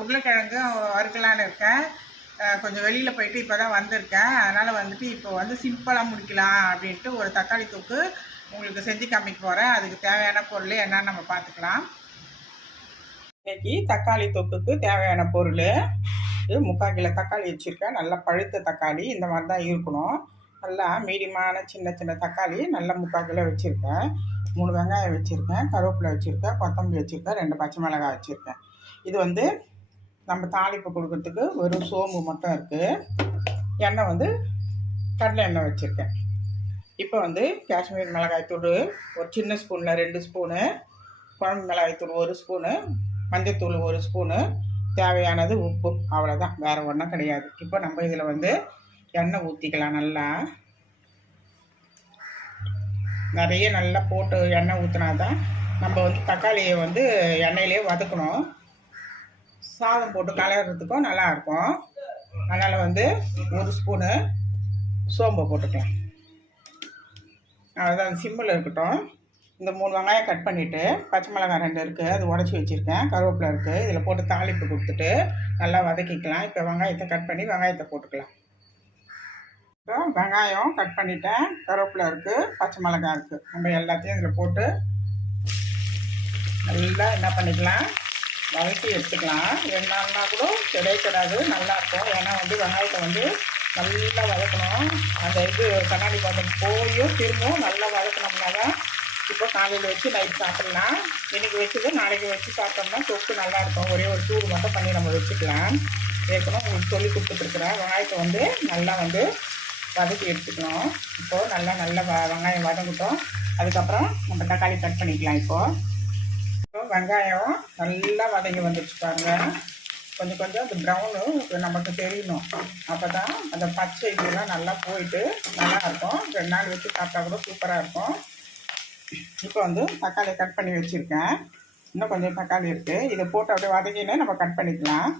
உருளைக்கிழங்கு வறுக்கலான்னு இருக்கேன். கொஞ்சம் வெளியில் போயிட்டு இப்போ தான் வந்திருக்கேன். அதனால் வந்துட்டு இப்போ வந்து சிம்பிளாக முடிக்கலாம் அப்படின்ட்டு ஒரு தக்காளி தொக்கு உங்களுக்கு செஞ்சு காமிக்க போகிறேன். அதுக்கு தேவையான பொருள் என்னன்னு நம்ம பார்த்துக்கலாம். இன்றைக்கி தக்காளி தொக்குக்கு தேவையான பொருள் 3/4 கிலோ தக்காளி வச்சுருக்கேன். நல்லா பழுத்த தக்காளி இந்த மாதிரி தான் இருக்கணும். நல்லா மீடியமான சின்ன சின்ன தக்காளி நல்லா 3/4 கிலோ வச்சுருக்கேன். 3 வெங்காயம் வச்சுருக்கேன், கருவேப்பிலை வச்சுருக்கேன், கொத்தமல்லி வச்சுருக்கேன், 2 பச்சை மிளகாய் வச்சுருக்கேன். இது வந்து நம்ம தாளிப்பு கொடுக்கறதுக்கு வெறும் சோம்பு மட்டும் இருக்குது. எண்ணெய் வந்து கடலை எண்ணெய் வச்சுருக்கேன். இப்போ வந்து காஷ்மீர் மிளகாய்த்தூள் ஒரு சின்ன ஸ்பூனில் 2 ஸ்பூனு, குழம்பு மிளகாய்த்தூள் 1 ஸ்பூனு, மஞ்சத்தூள் 1 ஸ்பூனு, தேவையானது உப்பு, அவ்வளோதான், வேறு ஒன்றும் கிடையாது. இப்போ நம்ம இதில் வந்து எண்ணெய் ஊற்றிக்கலாம். நிறைய நல்லா போட்டு எண்ணெய் ஊற்றினா தான் நம்ம வந்து தக்காளியை வந்து எண்ணெயிலே வதக்கணும். சாதம் போட்டு கலர்றதுக்கும் நல்லாயிருக்கும். அதனால் வந்து 1 ஸ்பூனு சோம்பு போட்டுக்கலாம். அதுதான் சிம்மில் இருக்கட்டும். இந்த 3 வெங்காயம் கட் பண்ணிவிட்டு, பச்சை மிளகாய் 2 இருக்குது, அது உடச்சி வச்சுருக்கேன், கருவேப்பிலை இருக்குது, இதில் போட்டு தாளிப்பு கொடுத்துட்டு நல்லா வதக்கிக்கலாம். இப்போ வெங்காயத்தை கட் பண்ணி வெங்காயத்தை போட்டுக்கலாம். இப்போ வெங்காயம் கட் பண்ணிட்டேன், கருவேப்பிலை இருக்குது, பச்சை மிளகாய் இருக்குது, நம்ம எல்லாத்தையும் இதில் போட்டு நல்லா என்ன பண்ணிக்கலாம், வதக்கி எடுத்துக்கலாம். 2 நாள்னா கூட கிடையாது, நல்லாயிருக்கும். ஏன்னா வந்து வெங்காயத்தை வந்து நல்லா வதக்கணும். அந்த இது கண்ணாடி பாத்திரம் போயும் திரும்பவும் நல்லா வதக்கணும்னா தான் இப்போ காலையில் வச்சு நைட் சாப்பிட்லாம். இன்றைக்கி வச்சுட்டு நாளைக்கு வச்சு சாப்பிட்டோம்னா தொக்கு நல்லாயிருக்கும். ஒரே ஒரு சூடு மட்டும் பண்ணி நம்ம வச்சுக்கலாம். ஏற்கனவே உங்களுக்கு சொல்லி கொடுத்துட்ருக்குறேன். வெங்காயத்தை வந்து நல்லா வந்து வதக்கி எடுத்துக்கணும். இப்போது நல்லா வெங்காயம் வதங்கட்டும். அதுக்கப்புறம் நம்ம தக்காளி கட் பண்ணிக்கலாம். இப்போ வெங்காயம் நல்லா வதங்கி வந்துடுச்சு பாருங்கள். கொஞ்சம் அந்த ப்ரௌனு நமக்கு தெரியணும். அப்போ தான் அந்த பச்சை இதெல்லாம் நல்லா போயிட்டு நல்லாயிருக்கும். 2 நாள் வச்சு சாப்பிட்டா கூட சூப்பராக இருக்கும். இப்போ வந்து தக்காளி கட் பண்ணி வச்சுருக்கேன். இன்னும் கொஞ்சம் தக்காளி இருக்குது. இதை போட்டு அப்படியே வதக்கினே நம்ம கட் பண்ணிக்கலாம்.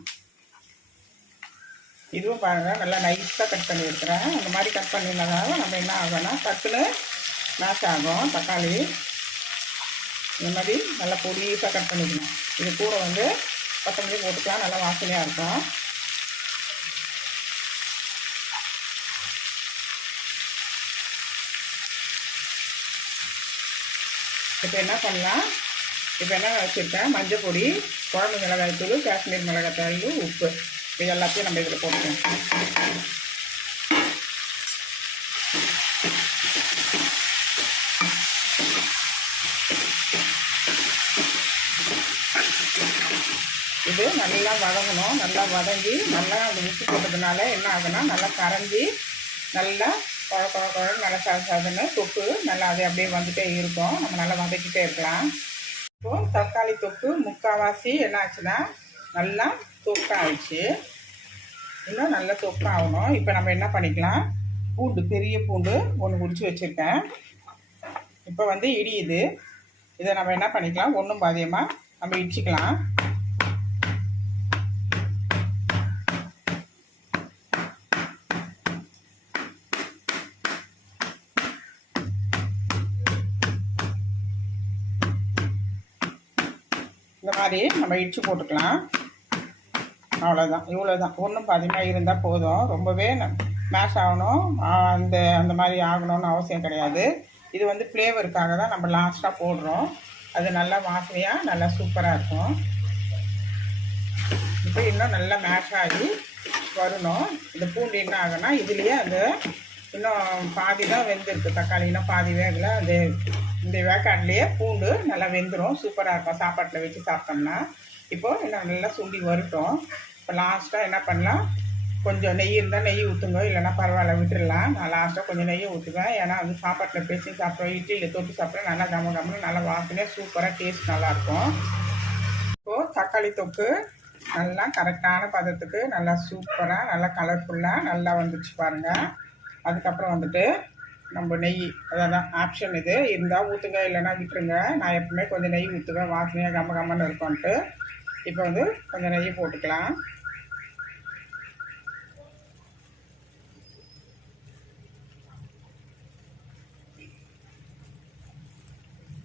இதுவும் பாருங்கள் நல்லா நைஸாக கட் பண்ணி எடுக்கிறேன். அந்த மாதிரி கட் பண்ணினால நம்ம என்ன ஆகும்னா டக்குன்னு மேட்ச் ஆகும். தக்காளி இந்த மாதிரி நல்லா பொடிசாக கட் பண்ணிக்கணும். இது கூட வந்து கொத்தமல்லி போட்டுக்கலாம், நல்லா வாசனையாக இருக்கும். இப்போ என்ன பண்ணலாம், இப்போ என்ன வச்சுருக்கேன், மஞ்சள் பொடி, குழம்பு மிளகாய்த்தூள், காஷ்மீர் மிளகாய்த்தூள், உப்பு, இது எல்லாத்தையும் நம்ம இதில் போட்டுக்கலாம். இது நல்லா வதங்கணும். நல்லா வதங்கி நல்லா அந்த உப்பு போட்டதுனால என்ன ஆகுனா நல்லா கரைஞ்சி நல்லா குழம்பு நல்லா சாதன்னு தொக்கு நல்லா அது அப்படியே வந்துகிட்டே இருக்கும். நம்ம நல்லா வதக்கிட்டே இருக்கலாம். இப்போது தக்காளி தொக்கு முக்கால்வாசி என்ன ஆச்சுன்னா நல்லா தொக்காகிடுச்சு. இன்னும் நல்லா தொக்காகணும். இப்போ நம்ம என்ன பண்ணிக்கலாம், பூண்டு, பெரிய பூண்டு 1 உரித்து வச்சுருக்கேன். இப்போ வந்து இடியுது. இதை நம்ம என்ன பண்ணிக்கலாம், ஒன்றும் பாதியமாக நம்ம இடிச்சிக்கலாம். இந்த மாதிரி நம்ம இடித்து போட்டுக்கலாம். அவ்வளோதான், இவ்வளோதான். ஒன்றும் பாதியமாக இருந்தால் போதும். ரொம்பவே மேஷ் ஆகணும் அந்த மாதிரி ஆகணும்னு அவசியம் கிடையாது. இது வந்து ஃப்ளேவருக்காக தான் நம்ம லாஸ்ட்டாக போடுறோம். அது நல்லா வாசனையாக நல்லா சூப்பராக இருக்கும். இப்போ இன்னும் நல்லா மேஷ் ஆகி வரணும். இந்த பூண்டு என்ன ஆகுனா இதுலேயே அந்த இன்னும் பாதி தான் வெந்திருக்கு. தக்காளி இன்னும் பாதி வேகலை. இந்த வேக்காட்லேயே பூண்டு நல்லா வெந்துடும். சூப்பராக இருக்கும் சாப்பாட்டில் வச்சு சாப்பிட்டோம்னா. இப்போது இன்னும் நல்லா சுண்டி வரட்டும். இப்போ லாஸ்ட்டாக என்ன பண்ணலாம், கொஞ்சம் நெய் இருந்தால் நெய் ஊற்றுங்க, இல்லைன்னா பரவாயில்ல விட்டுடலாம். நான் லாஸ்ட்டாக கொஞ்சம் நெய்யை ஊற்றுவேன். ஏன்னா வந்து சாப்பாட்டில் பேசி சாப்பிட்றோம், இட்லியில் தொட்டு சாப்பிட்றேன், நல்லா கம்மன்னு நல்லா வாசனையாக சூப்பராக டேஸ்ட் நல்லாயிருக்கும். இப்போது தக்காளி தொக்கு நல்லா கரெக்டான பதத்துக்கு நல்லா சூப்பராக நல்லா கலர்ஃபுல்லாக நல்லா வந்துச்சு பாருங்கள். அதுக்கப்புறம் வந்துட்டு நம்ம நெய், அதான் ஆப்ஷன், இது இருந்தால் ஊற்றுங்க, இல்லைன்னா விட்டுருங்க. நான் எப்பவுமே கொஞ்சம் நெய் ஊற்றுவேன், வாசனையாக கம்மன்னு இருக்கும்ன்ட்டு. இப்போ வந்து கொஞ்சம் நெய் போட்டுக்கலாம்.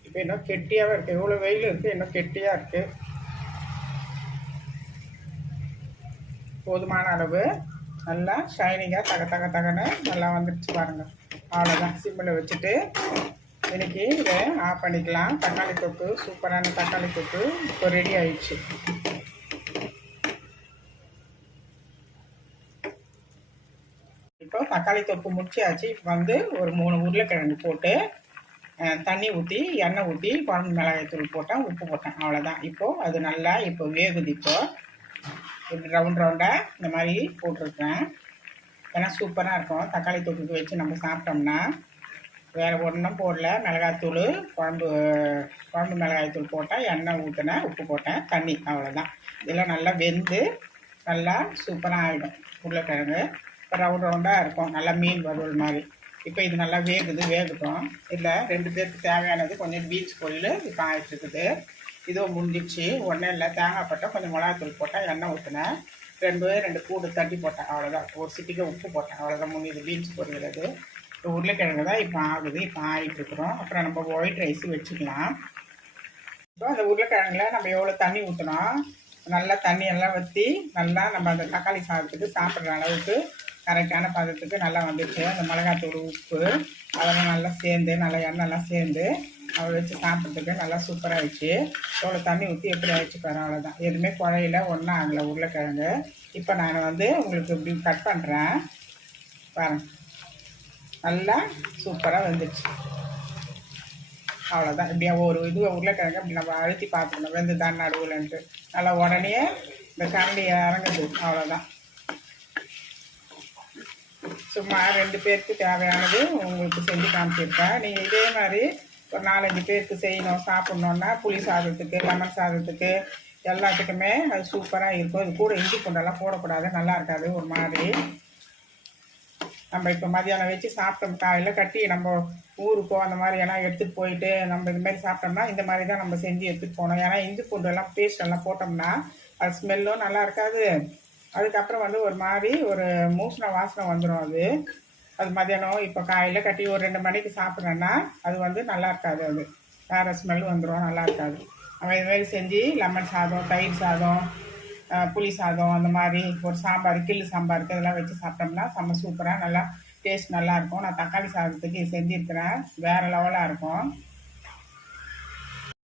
இப்போ இன்னும் கெட்டியாகவே இருக்குது. இவ்வளோ வெயில் இருக்குது, இன்னும் கெட்டியாக இருக்குது. போதுமான அளவு நல்லா ஷைனிங்காக தகன்னு நல்லா வந்துடுச்சு பாருங்கள். அவ்வளோதான், சிம்மில் வச்சுட்டு இன்றைக்கி இதை ஆஃப் பண்ணிக்கலாம். தக்காளி தொக்கு, சூப்பரான தக்காளி தொக்கு இப்போ ரெடி ஆயிடுச்சு. இப்போ தக்காளி தொக்கு முடிச்சாச்சு. இப்போ வந்து ஒரு 3 உருளைக்கிழங்கு போட்டு தண்ணி ஊற்றி எண்ணெய் ஊற்றி குழம்பு மிளகாய்த்தூள் போட்டேன், உப்பு போட்டேன், அவ்வளோதான். இப்போது அது நல்லா இப்போ வேகுது. இப்படி ரவுண்டாக இந்த மாதிரி போட்டிருக்கேன். ஏன்னா சூப்பராக இருக்கும் தக்காளி தொக்குக்கு வச்சு நம்ம சாப்பிட்டோம்னா. வேறு ஒன்றும் போடல, மிளகாய்த்தூள், குழம்பு மிளகாய்த்தூள் போட்டால், எண்ணெய் ஊற்றினேன், உப்பு போட்டேன், தண்ணி, அவ்வளோதான். இதெல்லாம் நல்லா வெந்து நல்லா சூப்பராக ஆகிடும். உருளைக்கிழங்கு இப்போ ரவுண்டாக இருக்கும், நல்லா மீன் வறுவல் மாதிரி. இப்போ இது நல்லா வேகட்டும். இல்லை 2 பேருக்கு தேவையானது கொஞ்சம் பீன்ஸ் பொரியல் இப்போ ஆகிட்டுருக்குது. இதுவும் முடிஞ்சிச்சு. ஒன்றும் இல்லை, தேங்காய் போட்டால் கொஞ்சம் மிளகாத்தூள் போட்டால், எண்ணெய் ஊற்றினேன், 2 பூண்டு தட்டி போட்டேன், அவ்வளோதான். ஒரு சிட்டிக்கு உப்பு போட்டேன், அவ்வளோதான். முடியுது பீன்ஸ் பொரியல். அது இப்போ உருளைக்கிழங்கு தான் இப்போ ஆகுது, இப்போ ஆகிட்டுருக்குறோம். அப்புறம் நம்ம ஒயிட் ரைஸ் வச்சுக்கலாம். இப்போ அந்த உருளைக்கிழங்குல நம்ம எவ்வளோ தண்ணி ஊற்றணும், நல்லா தண்ணியெல்லாம் வற்றி நல்லா நம்ம அந்த தக்காளி சாதத்துக்கு சாப்பிட்ற அளவுக்கு கரெக்டான பதத்துக்கு நல்லா வந்துடுச்சு. அந்த மிளகாத்தூள், உப்பு அதெல்லாம் நல்லா சேர்ந்து, நல்லா எண்ணெய்லாம் சேர்ந்து அதை வச்சு சாப்பிட்றதுக்கு நல்லா சூப்பராகிடுச்சு. எவ்வளோ தண்ணி ஊற்றி எப்படி ஆகிடுச்சு பாரு, அவ்வளோதான். எதுவுமே குழையில ஒன்றும் ஆகலை உருளைக்கிழங்கு. இப்போ நான் வந்து உங்களுக்கு இப்படி கட் பண்ணுறேன் பாருங்கள், நல்லா சூப்பராக வந்துடுச்சு, அவ்வளோதான். இப்படியா ஒரு உருளைக்கிழங்கு அப்படி நம்ம அழுத்தி பார்த்துக்கணும், வெந்து தான் நடுவுலன்ட்டு. நல்லா உடனே இந்த கரண்டி இறங்குது, அவ்வளோதான். சும்மா 2 பேருக்கு தேவையானது உங்களுக்கு செஞ்சு காமிச்சிருக்கேன். நீங்கள் இதே மாதிரி ஒரு 4-5 பேருக்கு செய்யணும், சாப்பிட்ணுன்னா புளி சாதத்துக்கு, லெமன் சாதத்துக்கு, எல்லாத்துக்குமே அது சூப்பராக இருக்கும். இது கூட இஞ்சி பூண்டெல்லாம் போடக்கூடாது, நல்லா இருக்காது ஒரு மாதிரி. நம்ம இப்போ மதியானம் வச்சு சாப்பிட்டோம், காலையில் கட்டி நம்ம ஊருக்கோ அந்த மாதிரி எல்லாம் எடுத்துகிட்டு போயிட்டு நம்ம இது மாதிரி சாப்பிட்டோம்னா இந்த மாதிரி தான் நம்ம செஞ்சு எடுத்துகிட்டு போகணும். ஏன்னா இஞ்சி பூண்டு எல்லாம் பேஸ்ட் எல்லாம் போட்டோம்னா அது ஸ்மெல்லும் நல்லா இருக்காது. அதுக்கப்புறம் வந்து ஒரு மாதிரி ஒரு மூசன வாசனை வந்துடும். அது மதியானம் இப்போ காலையில் கட்டி ஒரு 2 மணிக்கு சாப்பிட்றேன்னா அது வந்து நல்லா இருக்காது, அது வேறு ஸ்மெல் வந்துடும், நல்லா இருக்காது. நம்ம இதுமாரி செஞ்சு லெமன் சாதம், தயிர் சாதம், புளி சாதம், அந்த மாதிரி ஒரு சாம்பார், கிள்ளு சாம்பாருக்கு இதெல்லாம் வச்சு சாப்பிட்டோம்னா செம்ம சூப்பராக நல்லா டேஸ்ட் நல்லாயிருக்கும். நான் தக்காளி சாதத்துக்கு செஞ்சுருக்கிறேன், வேறு லெவலாக இருக்கும்.